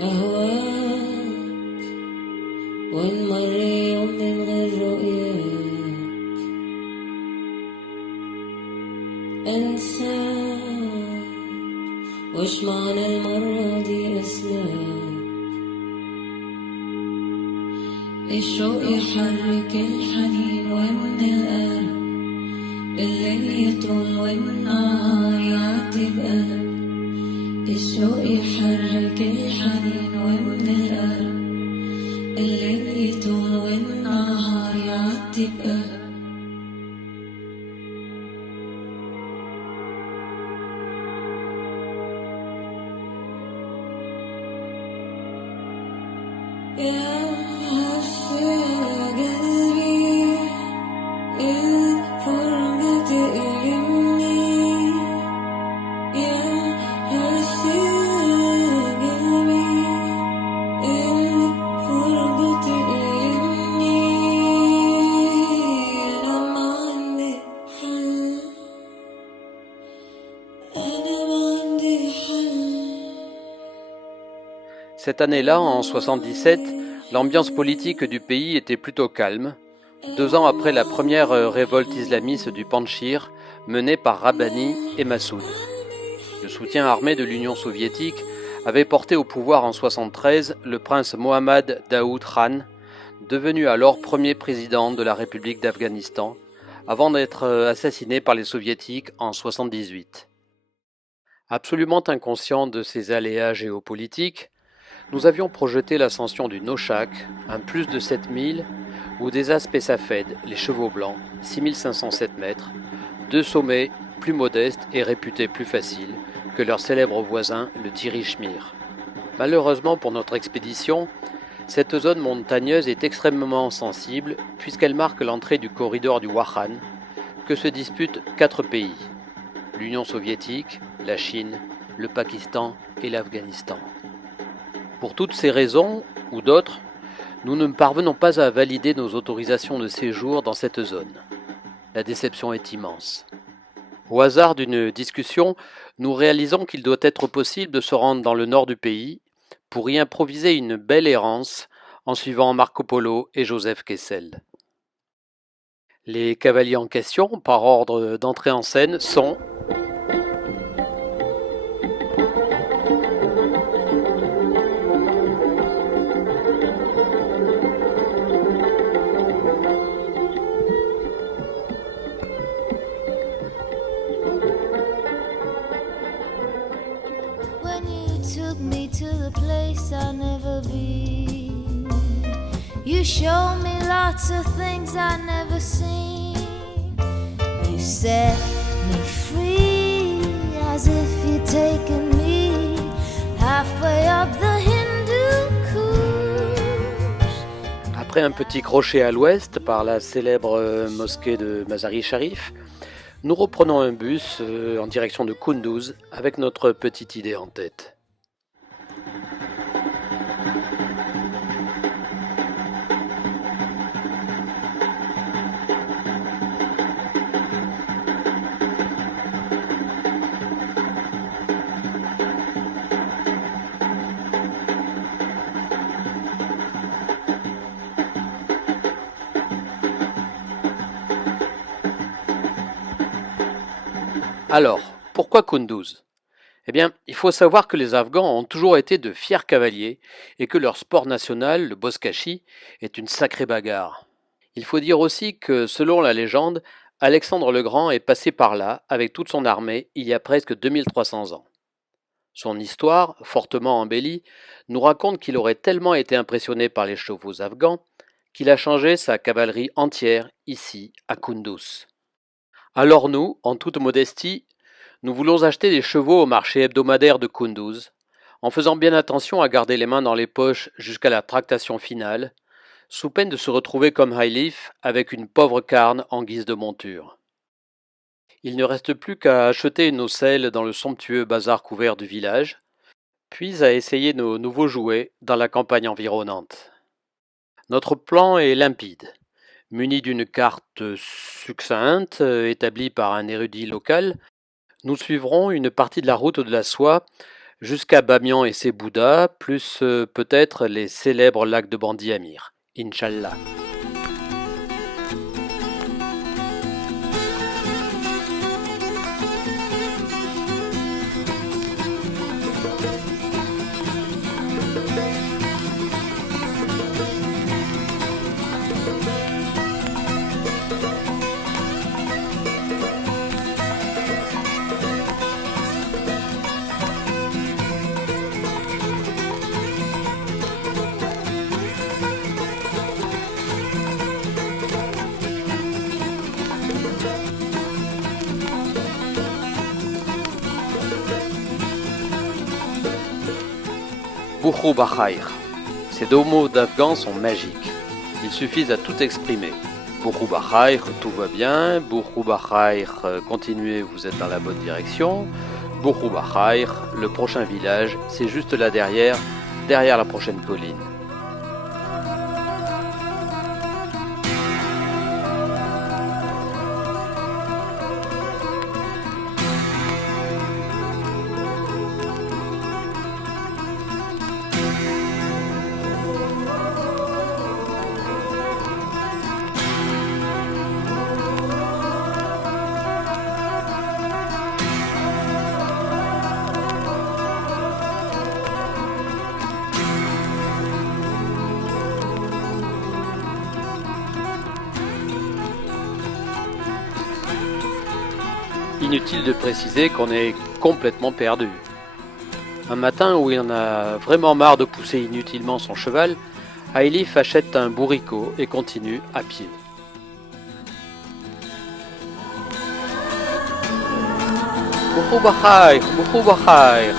أهواك وإن مر يوم من غير رؤياك أنساك وش معنى المرة دي أسلاك الشوق يحرك الحنين ومن القلب الليل يطول والنهار يعدي بقلب الشوق يحرك الحنين ومن القلب الليل يطول والنهار يعدي بقلب يا هفا قلبي الفرقة تألمني يا هفا قلبي الفرقة تألمني أنا ما عندي حل أنا ما عندي حل. Cette année-là, en 77, l'ambiance politique du pays était plutôt calme, 2 ans après la première révolte islamiste du Panchir, menée par Rabbani et Massoud. Le soutien armé de l'Union soviétique avait porté au pouvoir en 73 le prince Mohammad Daoud Khan, devenu alors premier président de la République d'Afghanistan, avant d'être assassiné par les soviétiques en 78. Absolument inconscient de ces aléas géopolitiques, nous avions projeté l'ascension du Noshak, un plus de 7000, ou des Aspesafed, les chevaux blancs, 6507 mètres, 2 sommets plus modestes et réputés plus faciles que leur célèbre voisin, le Tirishmir. Malheureusement pour notre expédition, cette zone montagneuse est extrêmement sensible puisqu'elle marque l'entrée du corridor du Wakhan, que se disputent 4 pays, l'Union soviétique, la Chine, le Pakistan et l'Afghanistan. Pour toutes ces raisons, ou d'autres, nous ne parvenons pas à valider nos autorisations de séjour dans cette zone. La déception est immense. Au hasard d'une discussion, nous réalisons qu'il doit être possible de se rendre dans le nord du pays pour y improviser une belle errance en suivant Marco Polo et Joseph Kessel. Les cavaliers en question, par ordre d'entrée en scène, sont took me to the place I've never been. You showed me lots of things I've never seen. You set me free as if you'd taken me halfway up the Hindu Kush. Après un petit crochet à l'ouest par la célèbre mosquée de Mazar-i Sharif, nous reprenons un bus en direction de Kunduz avec notre petite idée en tête. Alors, pourquoi Kunduz ? Eh bien, il faut savoir que les Afghans ont toujours été de fiers cavaliers et que leur sport national, le bozkashi, est une sacrée bagarre. Il faut dire aussi que, selon la légende, Alexandre le Grand est passé par là avec toute son armée il y a presque 2300 ans. Son histoire, fortement embellie, nous raconte qu'il aurait tellement été impressionné par les chevaux afghans qu'il a changé sa cavalerie entière ici, à Kunduz. Alors nous, en toute modestie, nous voulons acheter des chevaux au marché hebdomadaire de Kunduz, en faisant bien attention à garder les mains dans les poches jusqu'à la tractation finale, sous peine de se retrouver comme Highleaf avec une pauvre carne en guise de monture. Il ne reste plus qu'à acheter nos selles dans le somptueux bazar couvert du village, puis à essayer nos nouveaux jouets dans la campagne environnante. Notre plan est limpide. Muni d'une carte succincte établie par un érudit local, nous suivrons une partie de la route de la soie jusqu'à Bamiyan et ses Bouddhas, plus peut-être les célèbres lacs de Bandi Amir. Inch'Allah. Boukhou Bakhair. Ces deux mots d'afghan sont magiques. Ils suffisent à tout exprimer. Boukhou Bakhair, tout va bien. Boukhou Bakhair, continuez, vous êtes dans la bonne direction. Boukhou Bakhair, le prochain village, c'est juste là derrière la prochaine colline. Inutile de préciser qu'on est complètement perdu. Un matin où il en a vraiment marre de pousser inutilement son cheval, Ailif achète un bourricot et continue à pied. Boukhou Bakhair, Boukhou Bakhair.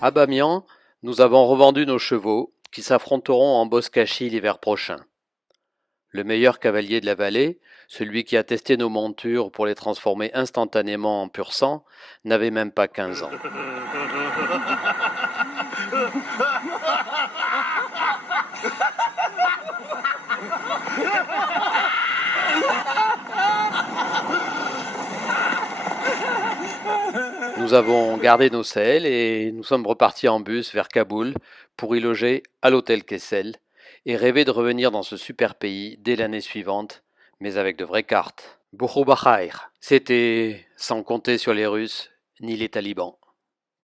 À Bamiyan, nous avons revendu nos chevaux qui s'affronteront en Boscachi l'hiver prochain. Le meilleur cavalier de la vallée, celui qui a testé nos montures pour les transformer instantanément en pur sang, n'avait même pas 15 ans. Nous avons gardé nos selles et nous sommes repartis en bus vers Kaboul pour y loger à l'hôtel Kessel et rêver de revenir dans ce super pays dès l'année suivante, mais avec de vraies cartes. Boukhou Bakhair. C'était sans compter sur les Russes ni les talibans.